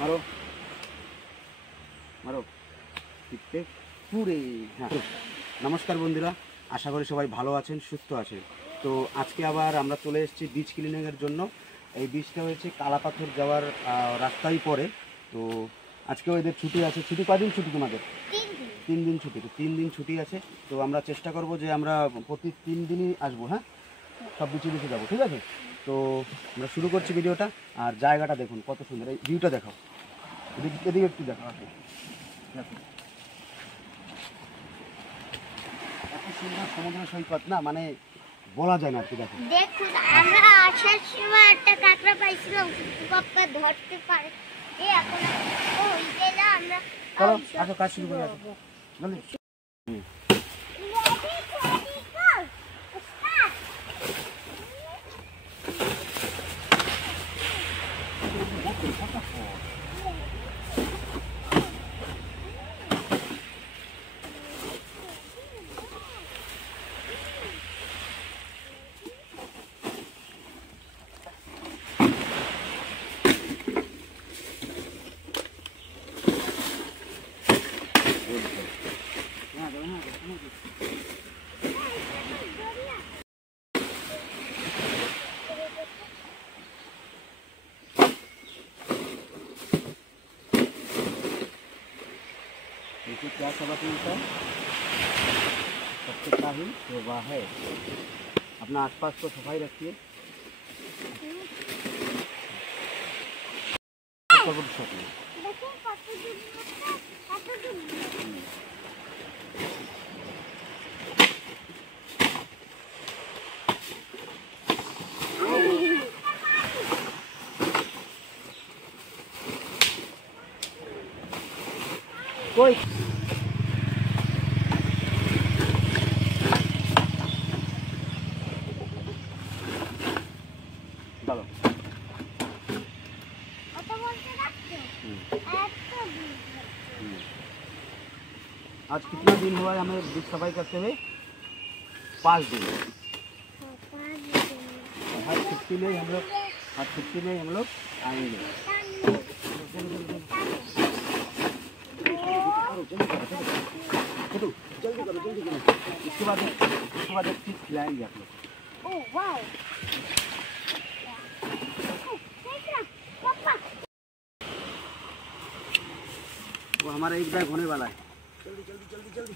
মারো মারো টিপতে পুরে। হ্যাঁ, নমস্কার বন্ধুরা, আশা করি সবাই ভালো আছেন, সুস্থ আছেন। তো আজকে আবার আমরা চলে এসেছি বিচ ক্লিনিংয়ের জন্য। এই বিচটা হয়েছে কালাপাথর যাওয়ার রাস্তায় পড়ে। তো আজকেও এদের ছুটি আছে। ছুটি কদিন ছুটি তোমাদের? 3 দিন ছুটি। তো 3 দিন ছুটি আছে। তো আমরা চেষ্টা করব যে আমরা প্রতি 3 দিনই আসবো। হ্যাঁ, সব বিচে বিচে যাবো, ঠিক আছে? তো আমরা শুরু করছি ভিডিওটা। আর জায়গাটা দেখুন কত সুন্দর, এই ভিউটা দেখাও, এদিকে একটু দেখাও। দেখো এত সুন্দর সমুদ্র সৈকত না, মানে বলা যায় না আর কি। দেখো দেখুন, আমরা আসার সময় একটা কাঁকড়া পাইছিলাম, কাকা ধরতে পারে। এখন ওই গেলে আমরা চলো আসো, কাজ শুরু করে আসো জলদি। देखिए क्या सबक मिलता है, सबसे काहिल सेवा है। अपना आसपास को सफाई रखिए। कोई चलो आज कितना दिन हुआ है हमें बीच सफाई करते हुए? 5 दिन। हर छुट्टी में हम लोग आएंगे। जल्दी करो जल्दी करो। इसके बाद एक चीज खिलाएंगे आप लोग। ओह वाओ, वो हमारा एक बैग होने वाला है। जल्दी जल्दी जल्दी जल्दी।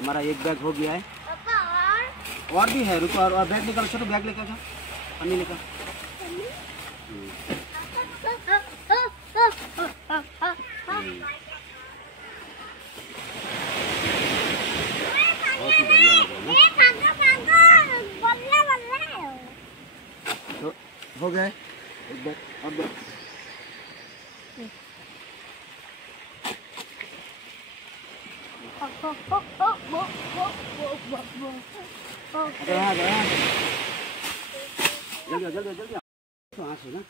हमारा एक बैग हो गया है, और भी है। रुको, और बैग निकालो, छोटो बैग लेकर जाओ, पन्नी लेकर। बहुत ही बढ़िया लग रहा है। तो हो गए एक बैग और बैग। जल्दी जल्दी जल्दी तो आ ना।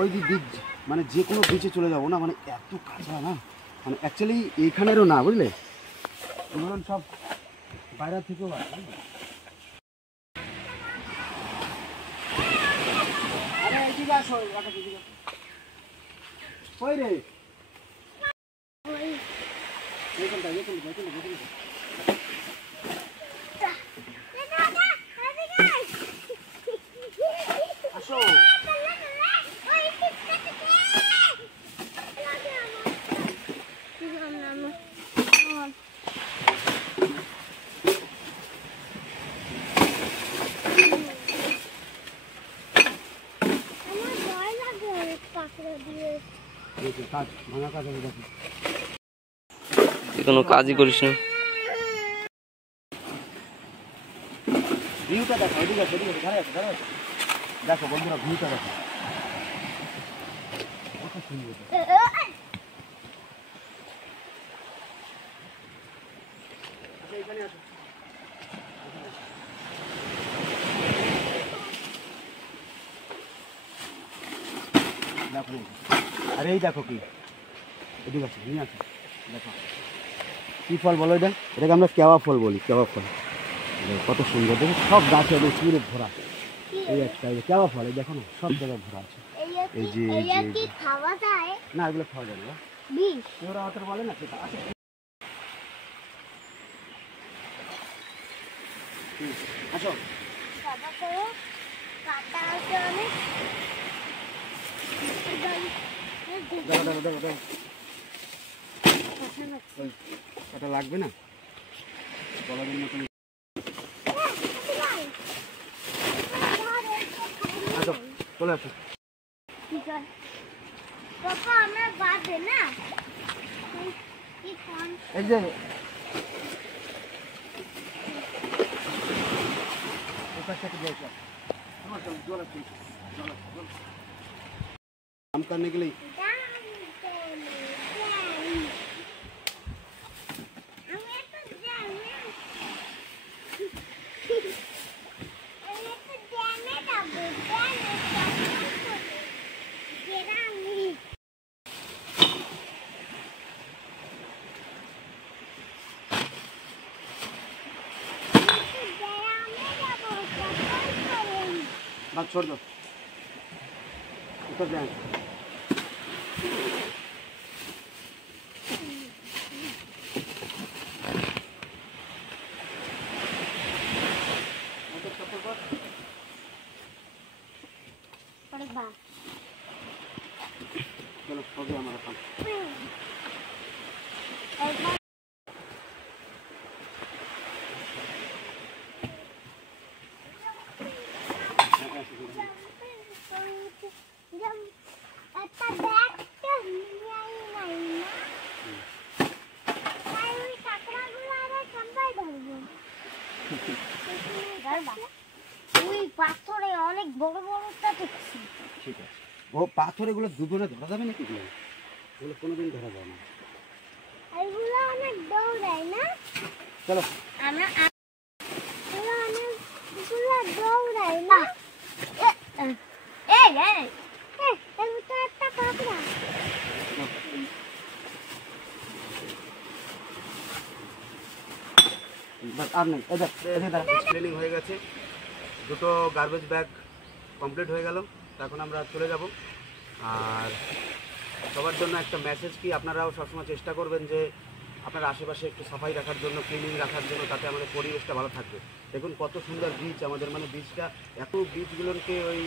ওই দিক মানে যে কোনো বিচে চলে যাবো না, মানে এত কাঁচা না, মানে অ্যাকচুয়ালি এইখানেরও না, বুঝলে? ধরুন সব বাইরে থেকেও আসে। আরে এদিকে আসো, কই রে? আসো। কোনো কাজই করিস না। ভিউটা দেখো, এদিকে আছে, এদিকে আছে, ঘরে আছে, ঘরে আছে। দেখো বন্ধুরা ভিউটা দেখো কত সুন্দর। আচ্ছা এখানে আসো, দেখো আরে এই দেখো কি এদিকে আছে নিয়ে আসো দেখো কী ফল বলো এটা, এটাকে আমরা কেওয়া ফল বলি, কেওয়া ফল। দেখো কত সুন্দর, দেখো সব গাছে ওদের চুড়ে ভরা। এই একটা এই কেওয়া ফল, এই দেখো না সব জায়গায় ভরা আছে। এই যে খাওয়া যায় না, এগুলো খাওয়া যাবে না, বিষ ওরা অত বলে না সেটা আছে। আসো সাদা করে কাটা আছে অনেক। দেখো দেখো দেখো দেখো এটা লাগবে না বলাদের মতন। আসো চলে আসো। ঠিক আছে পাপা আমরা বাদে না কি কোন এই যে काम करने के लिए बात छोड़ दो ऊपर जाए। चलो हो गया हमारा काम। পাথরে অনেক বড় বড়টা দেখছি। ঠিক আছে ও পাথর এগুলো দুপুরে ধরা যাবে নাকি? এগুলো কোনোদিন ধরা যায় না, এগুলো অনেক দৌড়ায় না। চলো আমরা এগুলো অনেক এগুলো দৌড়ায় না। এই এই এই এর তো একটা কাঁকড়া। বাস আর নেই। ক্লিনিং হয়ে গেছে, দুটো গার্বেজ ব্যাগ কমপ্লিট হয়ে গেল। এখন আমরা চলে যাব। আর সবার জন্য একটা মেসেজ কি, আপনারাও সবসময় চেষ্টা করবেন যে আপনার আশেপাশে একটু সাফাই রাখার জন্য, ক্লিনিং রাখার জন্য, তাতে আমাদের পরিবেশটা ভালো থাকবে। দেখুন কত সুন্দর বিচ আমাদের, মানে বিচটা এত বিচগুলোকে ওই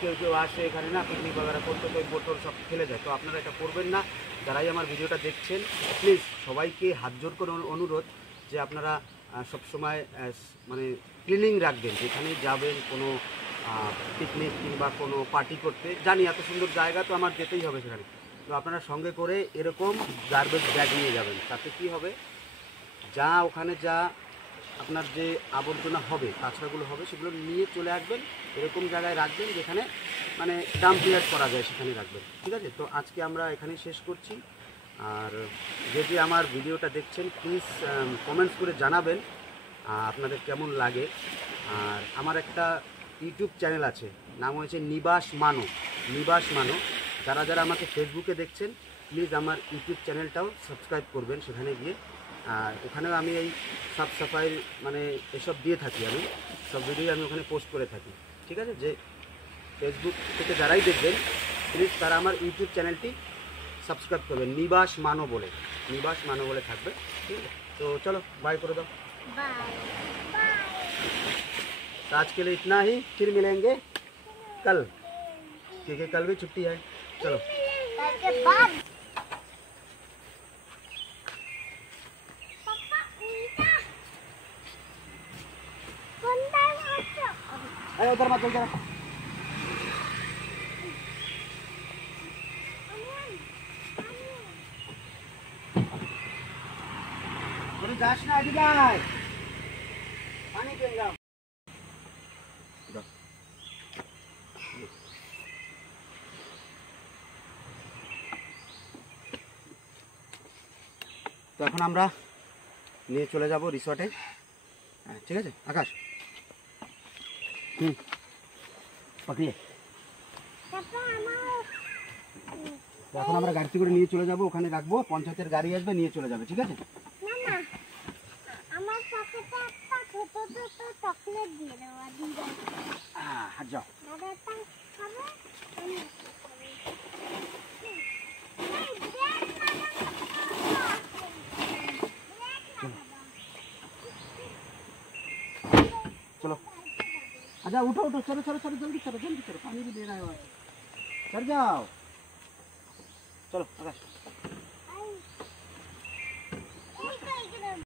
কেউ কেউ আসে এখানে না পিকনিক বাগারা করতে, তো ওই বোতল সব ফেলে যায়। তো আপনারা এটা করবেন না। যারাই আমার ভিডিওটা দেখছেন প্লিজ সবাইকে হাত জোর করে অনুরোধ যে আপনারা সবসময় মানে ক্লিনিং রাখবেন। যেখানে যাবেন কোনো পিকনিক কিংবা কোনো পার্টি করতে, জানি এত সুন্দর জায়গা তো আমার যেতেই হবে সেখানে, তো আপনারা সঙ্গে করে এরকম গার্বেজ ব্যাগ নিয়ে যাবেন। তাতে কি হবে, যা ওখানে যা আপনার যে আবর্জনা হবে, কাঁচড়াগুলো হবে, সেগুলো নিয়ে চলে আসবেন, এরকম জায়গায় রাখবেন যেখানে মানে ডাম্পিয়ার্ড করা যায়, সেখানে রাখবেন। ঠিক আছে, তো আজকে আমরা এখানে শেষ করছি। আর যে আমার ভিডিওটা দেখছেন প্লিজ কমেন্টস করে জানাবেন আপনাদের কেমন লাগে। আর আমার একটা ইউটিউব চ্যানেল আছে, নাম হয়েছে নিবাস মানো। নিবাস মানো। যারা যারা আমাকে ফেসবুকে দেখছেন প্লিজ আমার ইউটিউব চ্যানেলটাও সাবস্ক্রাইব করবেন সেখানে গিয়ে। আর ওখানেও আমি এই সাফ সাফাই মানে এসব দিয়ে থাকি, আমি সব ভিডিও আমি ওখানে পোস্ট করে থাকি। ঠিক আছে, যে ফেসবুক থেকে যারাই দেখবেন প্লিজ তারা আমার ইউটিউব চ্যানেলটি সাবস্ক্রাইব করবেন, নিবাস মানো বলে, নিবাস মানো বলে থাকবে। ঠিক আছে, তো চলো बाय कर दो। Bye bye. आज के लिए इतना ही, फिर मिलेंगे कल, क्योंकि कल भी छुट्टी है। चलो कल के बाद पापा उल्टा बंदा मारता। अरे उधर मत उधर अरे जाश ना आगे जाए, पानी पी जाओ। তো এখন আমরা নিয়ে চলে যাব রিসর্টে। হ্যাঁ ঠিক আছে আকাশ, পাকড়িয়ে। তো এখন আমরা গাড়িতে করে নিয়ে চলে যাব, ওখানে রাখবো, পঞ্চায়েতের গাড়ি আসবে নিয়ে চলে যাবে, ঠিক আছে? আমার পকেটে একটা ছোট ছোট চকলেট দিয়ে দেওয়া দিবে। হাত যাও। দাদা একটা খাবে, আমি चलो अच्छा उठो उठो, चलो चलो चलो जल्दी चलो, जल्दी चलो, पानी भी दे रहा है, चल जाओ, चलो आकाश।